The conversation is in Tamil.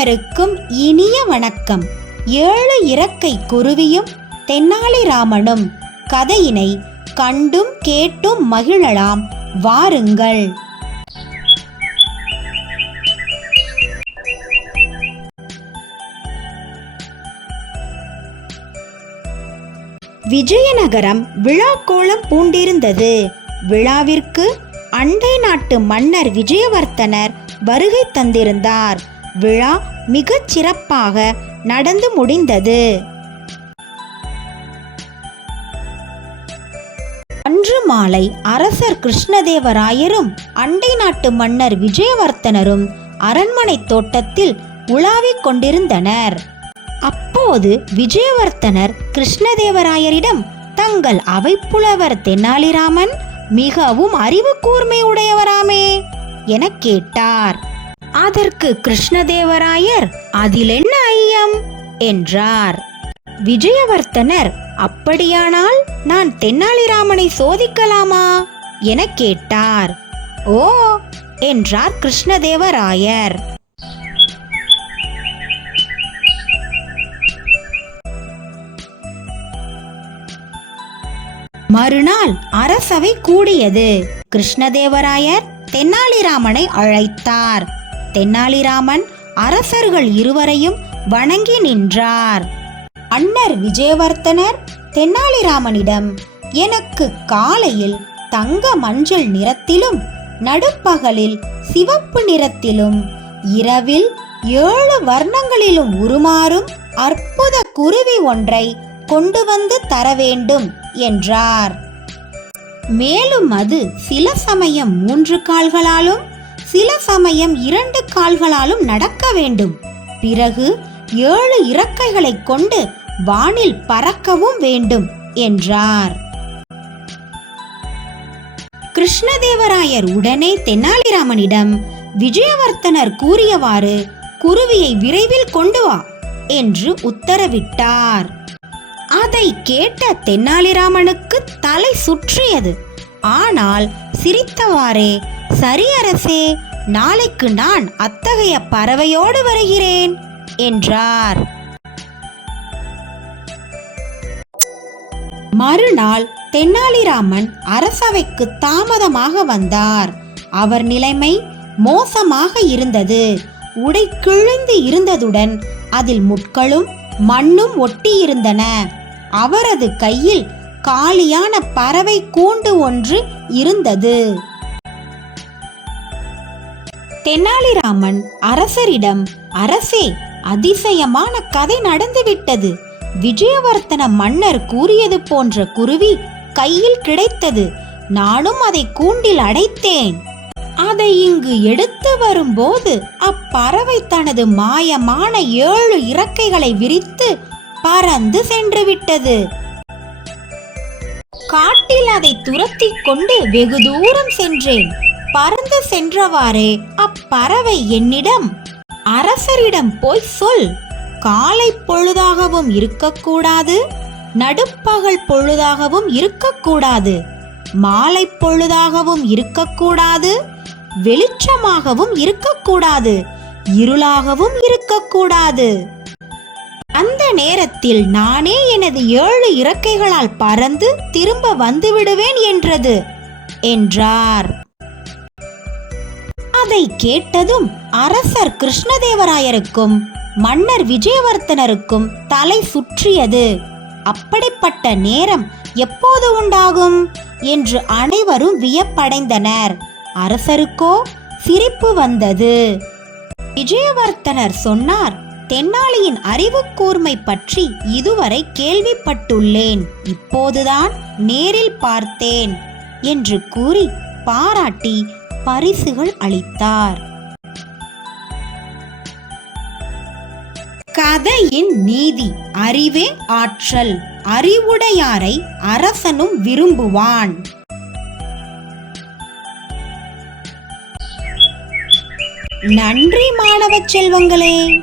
அனைவருக்கும் இனிய வணக்கம். ஏழு இறக்கை குருவியும் தென்னாலிராமனும் கதையினை கண்டும் கேட்டும் மகிழலாம். வாருங்கள். விஜயநகரம் விழாக்கோலம் பூண்டிருந்தது. விழாவிற்கு அண்டை நாட்டு மன்னர் விஜயவர்த்தனர் வருகை தந்திருந்தார். விழா மிகச் சிறப்பாக நடந்து முடிந்தது. அன்று மாலை அரசர் கிருஷ்ணதேவராயரும் அண்டை நாட்டு மன்னர் விஜயவர்த்தனரும் அரண்மனை தோட்டத்தில் உலாவிக் கொண்டிருந்தனர். அப்போது விஜயவர்த்தனர் கிருஷ்ணதேவராயரிடம் தங்கள் அவைப்புலவர் தெனாலிராமன் மிகவும் அறிவு கூர்மை உடையவராமே எனக் கேட்டார். அதற்கு கிருஷ்ணதேவராயர் அதில் என்ன ஐயம்? என்றார். விஜயவர்த்தனர் அப்படியானால் நான் தென்னாலிராமனை சோதிக்கலாமா? எனக் கேட்டார். ஓ என்றார் கிருஷ்ணதேவராயர். மறுநாள் அரசவை கூடியது. கிருஷ்ணதேவராயர் தென்னாலிராமனை அழைத்தார். தென்னாலிராமன் அரசர்கள் இருவரையும் வணங்கி நின்றார். அன்னர் விஜயவர்த்தனர் தென்னாலிராமனிடம் எனக்கு காலையில் தங்க மஞ்சள் நிறத்திலும் நடுப்பகலில் சிவப்பு நிறத்திலும் இரவில் ஏழு வர்ணங்களிலும் உருமாறும் அற்புத குருவி ஒன்றை கொண்டு வந்து தர வேண்டும் என்றார். மேலும் அது சில சமயம் மூன்று கால்களாலும் சில சமயம் இரண்டு கால்களாலும் நடக்க வேண்டும். பிறகு ஏழு இறக்கைகளை கொண்டு வானில் பறக்கவும் வேண்டும் என்றார். கிருஷ்ணதேவராயர் உடனே தெனாலிராமனிடம் விஜயவர்த்தனர் கூறியவாறு குருவியை விரைவில் கொண்டு வா என்று உத்தரவிட்டார். அதை கேட்ட தென்னாலிராமனுக்கு தலை சுற்றியது. ஆனால் சிரித்தவாறே சரி அரசே நாளைக்கு நான் அத்தகைய பறவையோடு வருகிறேன் என்றார். மறுநாள் தென்னாலிராமன் அரசவைக்கு தாமதமாக வந்தார். அவர் நிலைமை மோசமாக இருந்தது. உடை கிழிந்து இருந்ததுடன் அதில் முட்களும் மண்ணும் ஒட்டியிருந்தன. அவரது கையில் காலியான பறவை கூண்டு ஒன்று இருந்தது. தெனாலிராமன் அரசரிடம் அரசே அதிசயமான கதை நடந்துவிட்டது. விஜயவர்த்தன மன்னர் கூறியது போன்ற குருவி கையில் கிடைத்தது. நானும் அதை கூண்டில் அடைத்தேன். அதை இங்கு எடுத்து வரும்போது அப்பறவை தனது மாயமான ஏழு இறக்கைகளை விரித்து பறந்து சென்று விட்டது. காட்டில் அதை துரத்தி கொண்டு வெகு தூரம் சென்றேன். பறந்து சென்றவாறே அப்பறவை என்னிடம். அரசரிடம் போய் சொல். காலை பொழுதாகவும் இருக்கக்கூடாது நடுப்பகல் பொழுதாகவும் இருக்கக்கூடாது மாலை பொழுதாகவும் இருக்கக்கூடாது வெளிச்சமாகவும் இருக்கக்கூடாது இருளாகவும் இருக்கக்கூடாது. அந்த நேரத்தில் நானே எனது ஏழு இறக்கைகளால் பறந்து திரும்ப வந்துவிடுவேன் என்றது என்றார். அதை கேட்டதும் அரசர் கிருஷ்ணதேவராயருக்கும் மன்னர் விஜயவர்த்தனருக்கும் தலை சுற்றியது. அப்படிப்பட்ட நேரம் எப்போது உண்டாகும்? என்று அனைவரும் வியப்படைந்தனர். அரசருக்கோ சிரிப்பு வந்தது. விஜயவர்த்தனர் சொன்னார் தென்னாலியின் அறிவு கூர்மை பற்றி இதுவரை கேள்விப்பட்டுள்ளேன். இப்போதுதான் நேரில் பார்த்தேன் என்று கூறி பாராட்டி பரிசுகள் அளித்தார். கதையின் நீதி அறிவே ஆற்றல் அறிவுடையாரை அரசனும் விரும்புவான். நன்றி மாணவ செல்வங்களே.